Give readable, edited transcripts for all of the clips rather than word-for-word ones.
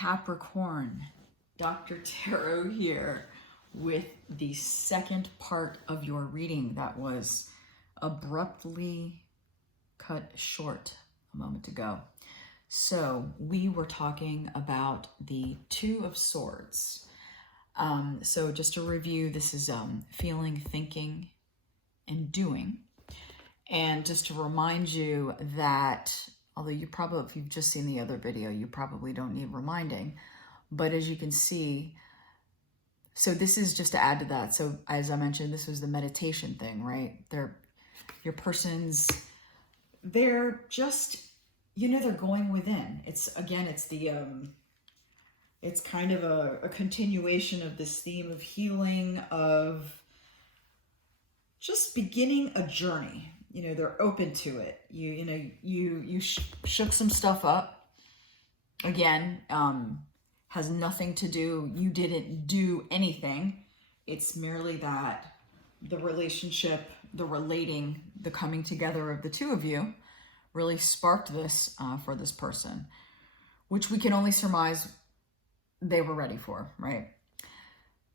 Capricorn, Dr. Tarot here with the second part of your reading that was abruptly cut short a moment ago. So we were talking about the Two of Swords. So just to review, this is feeling, thinking, and doing. And just to remind you that, although you probably, if you've just seen the other video, you probably don't need reminding. But as you can see, so this is just to add to that. So as I mentioned, this was the meditation thing, right? Your person's, they're just, you know, they're going within. It's, again, it's the, it's kind of a continuation of this theme of healing, of just beginning a journey. You know, they're open to it. You shook some stuff up. Again, has nothing to do, you didn't do anything. It's merely that the relationship, the relating, the coming together of the two of you really sparked this for this person, which we can only surmise they were ready for, right?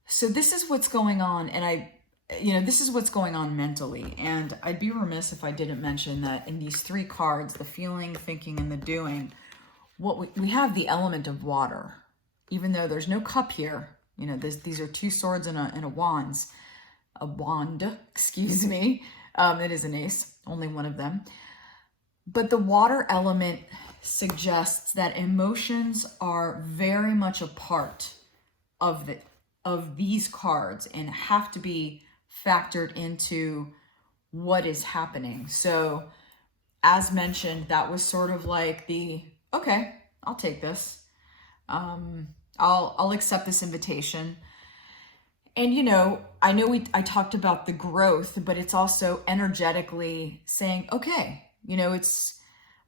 So this is what's going on, and this is what's going on mentally. And I'd be remiss if I didn't mention that in these three cards, the feeling, thinking, and the doing, what we have the element of water. Even though there's no cup here, you know, these are two swords and a wand, excuse me. It is an ace, only one of them. But the water element suggests that emotions are very much a part of these cards and have to be factored into what is happening. So as mentioned, that was sort of like the, okay, I'll take this. I'll accept this invitation. And, you know I talked about the growth, but it's also energetically saying, okay, you know, it's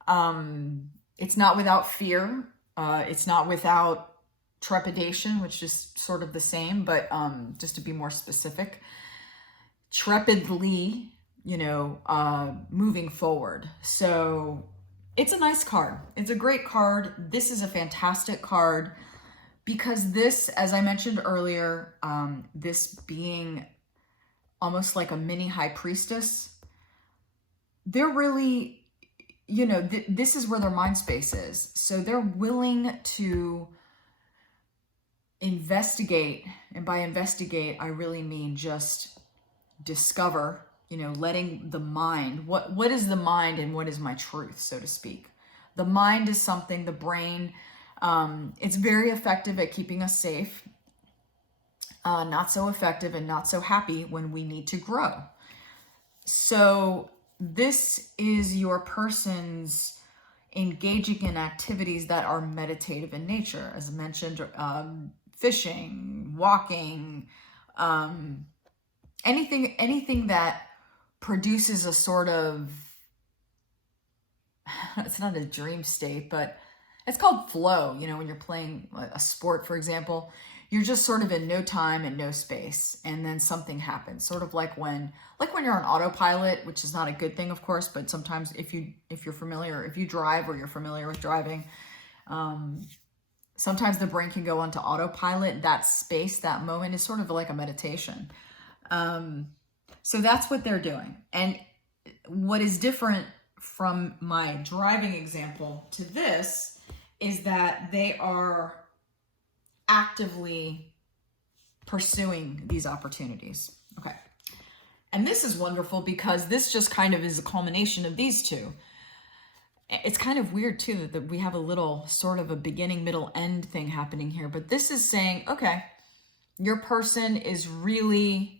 not without fear. It's not without trepidation, which is sort of the same, but just to be more specific, trepidly, moving forward. So it's a nice card. It's a great card. This is a fantastic card because this, as I mentioned earlier, this being almost like a mini high priestess, they're really, this is where their mind space is. So they're willing to investigate. And by investigate, I really mean just discover, letting the mind, what is the mind and what is my truth, so to speak. The mind is something, the brain, it's very effective at keeping us safe, not so effective and not so happy when we need to grow. So this is your person's engaging in activities that are meditative in nature, as I mentioned, fishing, walking, anything that produces a sort of, it's not a dream state, but it's called flow. When you're playing a sport, for example, you're just sort of in no time and no space, and then something happens, sort of like when you're on autopilot, which is not a good thing, of course, but sometimes if you're familiar, if you drive or you're familiar with driving, sometimes the brain can go onto autopilot. That space, that moment is sort of like a meditation. So that's what they're doing. And what is different from my driving example to this is that they are actively pursuing these opportunities. Okay. And this is wonderful because this just kind of is a culmination of these two. It's kind of weird too that we have a little sort of a beginning, middle, end thing happening here, but this is saying, okay, your person is really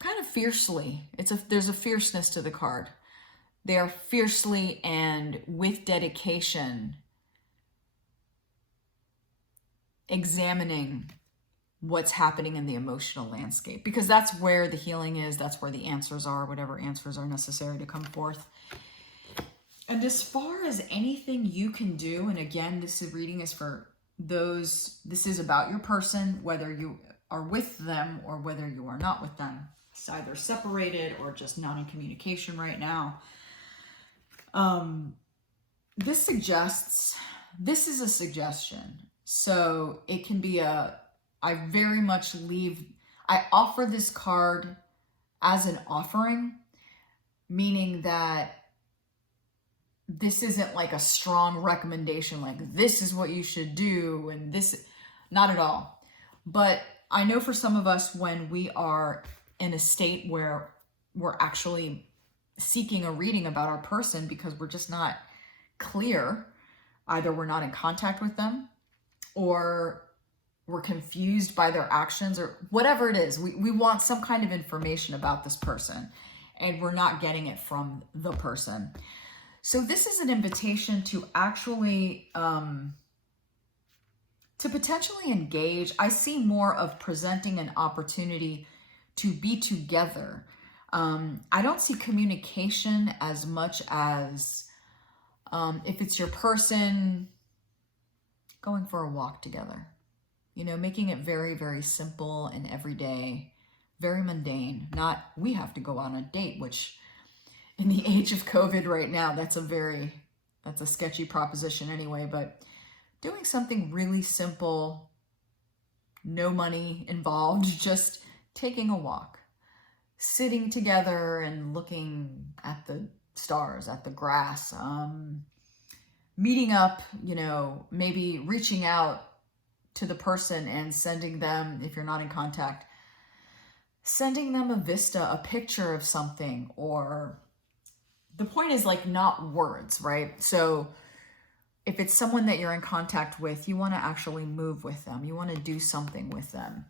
kind of fiercely, there's a fierceness to the card. They are fiercely and with dedication examining what's happening in the emotional landscape, because that's where the healing is, that's where the answers are, whatever answers are necessary to come forth. And as far as anything you can do, and again, this reading is for those, this is about your person, whether you are with them or whether you are not with them. It's either separated or just not in communication right now. This suggests this is a suggestion. So it can be I very much I offer this card as an offering, meaning that this isn't like a strong recommendation, like this is what you should do, and this, not at all. But I know for some of us, when we are in a state where we're actually seeking a reading about our person because we're just not clear, either we're not in contact with them or we're confused by their actions or whatever it is, we want some kind of information about this person and we're not getting it from the person. So this is an invitation to actually, to potentially engage. I see more of presenting an opportunity to be together. I don't see communication as much as if it's your person, going for a walk together, you know, making it very, very simple and everyday, very mundane. Not, we have to go on a date, which in the age of COVID right now, that's a sketchy proposition anyway, but doing something really simple, no money involved, just taking a walk, sitting together and looking at the stars, at the grass, meeting up, you know, maybe reaching out to the person and sending them, if you're not in contact, sending them a vista, a picture of something. Or the point is like not words, right? So if it's someone that you're in contact with, you want to actually move with them. You want to do something with them.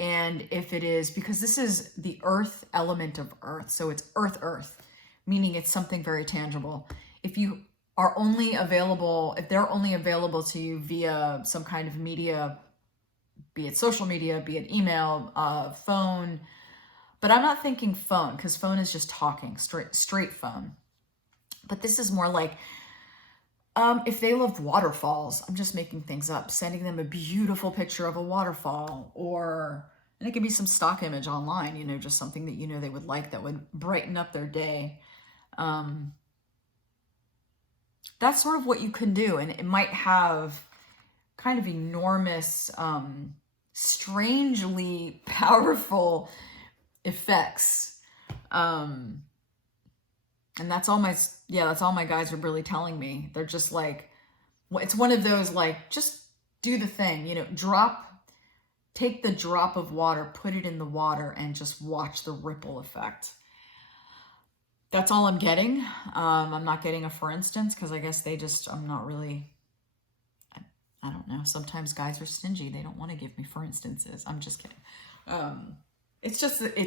And if it is, because this is the earth element of earth, so it's earth, meaning it's something very tangible. If you are only available, if they're only available to you via some kind of media, be it social media, be it email, phone, but I'm not thinking phone, because phone is just talking, straight phone. But this is more like, if they love waterfalls, I'm just making things up, sending them a beautiful picture of a waterfall, and it could be some stock image online, you know, just something that you know they would like, that would brighten up their day. That's sort of what you can do. And it might have kind of enormous, strangely powerful effects. And that's all my guys are really telling me. They're just like, it's one of those, like, just do the thing, you know, take the drop of water, put it in the water, and just watch the ripple effect. That's all I'm getting. I'm not getting a for instance, because I guess I'm not really, I don't know. Sometimes guys are stingy. They don't want to give me for instances. I'm just kidding. It's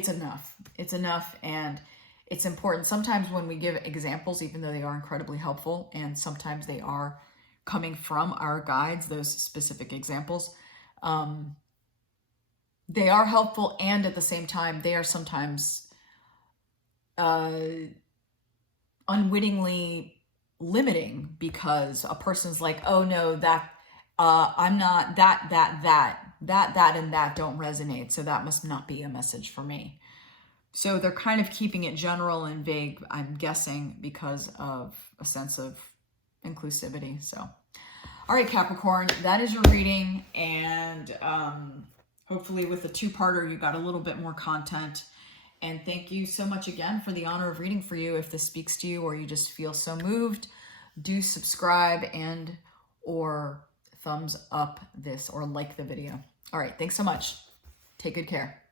enough. It's enough. And it's important. Sometimes when we give examples, even though they are incredibly helpful, and sometimes they are coming from our guides, those specific examples, they are helpful. And at the same time, they are sometimes unwittingly limiting, because a person's like, oh no, that I'm not that and that don't resonate, so that must not be a message for me. So they're kind of keeping it general and vague, I'm guessing, because of a sense of inclusivity. So, all right, Capricorn, that is your reading. And hopefully with a two-parter, you got a little bit more content. And thank you so much again for the honor of reading for you. If this speaks to you, or you just feel so moved, do subscribe and or thumbs up this, or like the video. All right, thanks so much. Take good care.